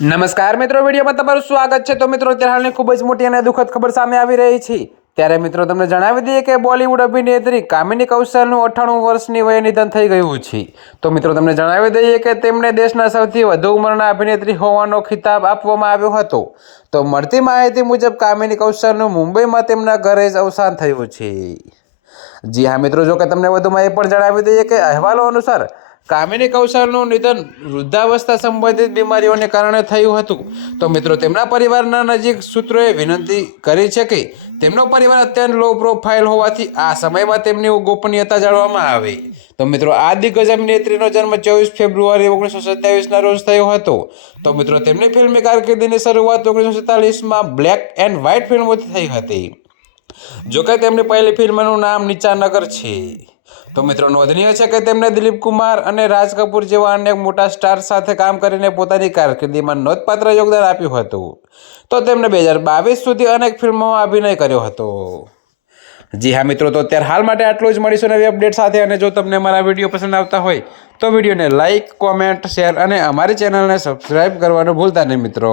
નમસ્કાર મિત્રો, વિડીયોમાં તમારું સ્વાગત છે. તો મિત્રો, અત્યારે હાલની ખૂબ જ મોટી અને દુઃખદ ખબર સામે આવી રહી છે. ત્યારે મિત્રો, તમને જણાવી દઈએ કે બોલિવૂડ અભિનેત્રી કામિની કૌશલનું અઠ્ઠાણું વર્ષની વયે નિધન થઈ ગયું છે. તો મિત્રો, તમને જણાવી દઈએ કે તેમને દેશના સૌથી વધુ ઉંમરના અભિનેત્રી હોવાનો ખિતાબ આપવામાં આવ્યો હતો. તો મળતી માહિતી મુજબ, કામિની કૌશલનું મુંબઈમાં તેમના ઘરે જ અવસાન થયું છે. જી હા, મિત્રો, જો કે તમને વધુમાં એ પણ જણાવી દઈએ કે અહેવાલો અનુસાર કામિની કૌશલનું નિધન વૃદ્ધાવસ્થા સંબંધિત બીમારીઓને કારણે થયું હતું. તો મિત્રો, તેમના પરિવારના નજીક સૂત્રોએ વિનંતી કરી છે કે તેમનો પરિવાર અત્યંત લો પ્રોફાઇલ હોવાથી આ સમયમાં તેમની ગોપનીયતા જાળવવામાં આવે. તો મિત્રો, આ દિગ્ગજ અભિનેત્રીનો જન્મ ચોવીસ ફેબ્રુઆરી ઓગણીસો સત્યાવીસના રોજ થયો હતો. તો મિત્રો, તેમની ફિલ્મી કારકિર્દીની શરૂઆત ઓગણીસો સત્તાવીસમાં બ્લેક એન્ડ વ્હાઇટ ફિલ્મોથી થઈ હતી. જોકે, તેમની પહેલી ફિલ્મનું નામ નીચાનગર છે. તો મિત્રો નોંધનીય છે કે તેમણે દિલીપ કુમાર અને રાજ કપૂર જેવા અનેક મોટા સ્ટાર સાથે કામ કરીને પોતાની કારકિર્દીમાં નોંધપાત્ર યોગદાન આપ્યું હતું. તો તેમણે બે હજાર બાવીસ સુધી અનેક ફિલ્મોમાં અભિનય કર્યો હતો. જી હા મિત્રો, તો અત્યારે હાલ માટે આટલું જ. મળીશું નવી અપડેટ સાથે અને જો તમને મારા વીડિયો પસંદ આવતા હોય, તો વિડીયોને લાઇક કોમેન્ટ, શેર અને અમારી ચેનલને સબસ્ક્રાઈબ કરવાનું ભૂલતા નહીં મિત્રો.